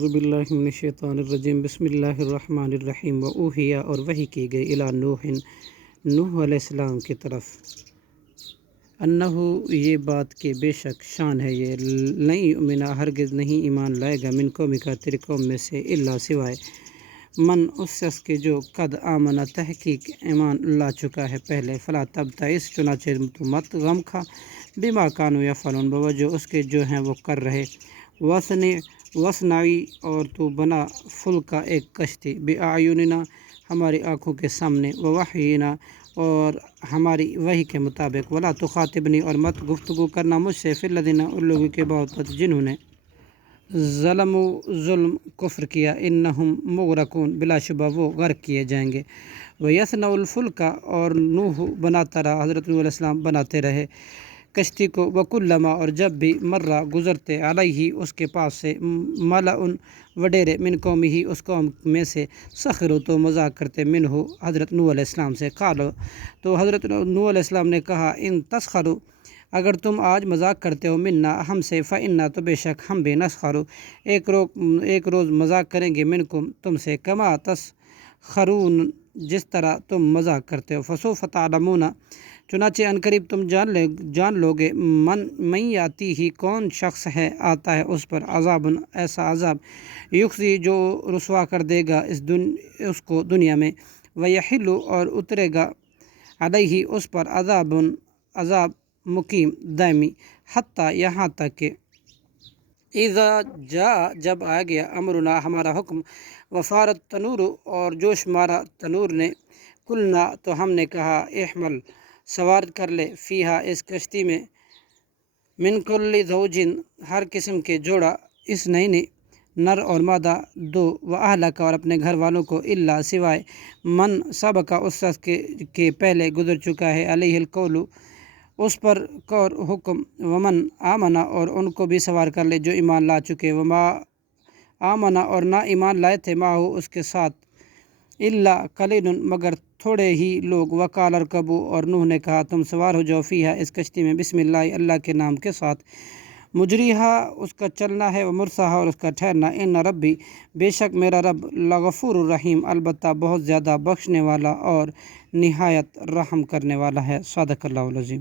اعوذ باللہ من الشیطان الرجیم بسم اللہ الرحمن الرحیم وأوحی اور وحی کی گئی الی نوح علیہ السلام کی طرف انہو یہ بات کہ بے شک شان ہے یہ لن یؤمن ہرگز نہیں ایمان لائے گا من قومک تیری قوم میں سے الا سوائے من اس شخص کے جو قد آمن تحقیق ایمان لا چکا ہے پہلے فلا تبتئس چنانچہ تو مت غم کھا بما کانوا یفعلون بوجہ اس کے جو ہیں وہ کر رہے وصنعی اور تو بنا فلکا ایک کشتی بأعیننا ہماری آنکھوں کے سامنے ووحینا اور ہماری وحی کے مطابق ولا تخاطبنی اور مت گفتگو کرنا مجھ سے فی الذین ان لوگوں کے بات جنہوں نے ظلم کفر کیا انہم مغرقون بلا شبہ وہ غرق کیے جائیں گے ویصنع الفلک اور نوح بناتا رہا حضرت نوح علیہ السلام بناتے رہے کشتی کو وکلما اور جب بھی مرہ گزرتے علیہ اس کے پاس سے ملأ وڈیرے من قومی ہی اس قوم میں سے سخروا تو مذاق کرتے منہ حضرت نوح علیہ السلام سے قالوا تو حضرت نوح علیہ السلام نے کہا ان تسخروا اگر تم آج مذاق کرتے ہو منا ہم سے فإنا تو بے شک ہم بھی نسخر ایک روز مذاق کریں گے منکم تم سے کما تسخرون جس طرح تم مذاق کرتے ہو فسوف تعلمون چنانچہ عنقریب تم جان لوگے من یاتی ہی کون شخص ہے آتا ہے اس پر عذاب ایسا عذاب یخزی جو رسوا کر دے گا اس کو دنیا میں ویحل اور اترے گا علیہ اس پر عذاب مقیم دائمی حتیٰ یہاں تک کہ اذا جاء جب آ گیا امرنا ہمارا حکم وفارت تنور اور جوش مارا تنور نے قلنا تو ہم نے کہا احمل سوار کر لے فیہا اس کشتی میں من کل زوجن ہر قسم کے جوڑا اس نئی نر اور مادہ دو واہلک اور اپنے گھر والوں کو الا سوائے من سبق اس شخص کے پہلے گزر چکا ہے علیہ القول اس پر قول حکم ومن آمنا اور ان کو بھی سوار کر لے جو ایمان لا چکے وما آمنا اور نہ ایمان لائے تھے ماہو اس کے ساتھ الا قلیل مگر تھوڑے ہی لوگ وقال ارکبوا اور نوح نے کہا تم سوار ہو جاؤ فیہا اس کشتی میں بسم اللہ اللہ کے نام کے ساتھ مجریہا اس کا چلنا ہے ومرساہا اور اس کا ٹھہرنا ان ربی بے شک میرا رب لغفور الرحیم البتہ بہت زیادہ بخشنے والا اور نہایت رحم کرنے والا ہے صدق اللہ العظیم۔